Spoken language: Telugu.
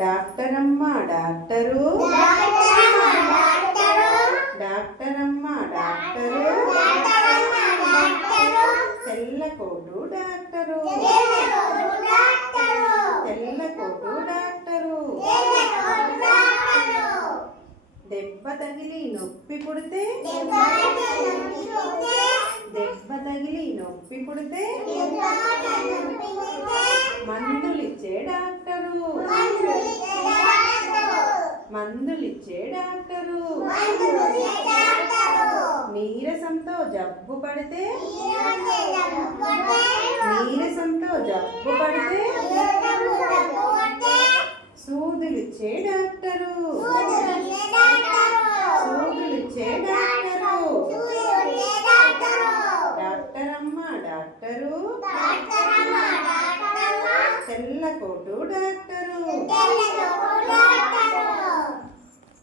డాక్టర్ అమ్మ డాక్టరు, డాక్టర్ అమ్మ డాక్టరు, తెల్లకోటు డాక్టరు, తెల్లకోటు డాక్టరు. దెబ్బ తగిలి నొప్పి పుడితే, దెబ్బ తగిలి నొప్పి పుడితే మందులిచ్చే డాక్టరు, మందులిచ్చే డాక్టరు. నీరసంతో జబ్బు పడితే, నీరసంతో జబ్బు పడితే సూదులిచ్చే డాక్టరు, సూదులిచ్చే డాక్టరు. డాక్టర్ అమ్మ డాక్టరు, తెల్లకోటు డాక్టరు.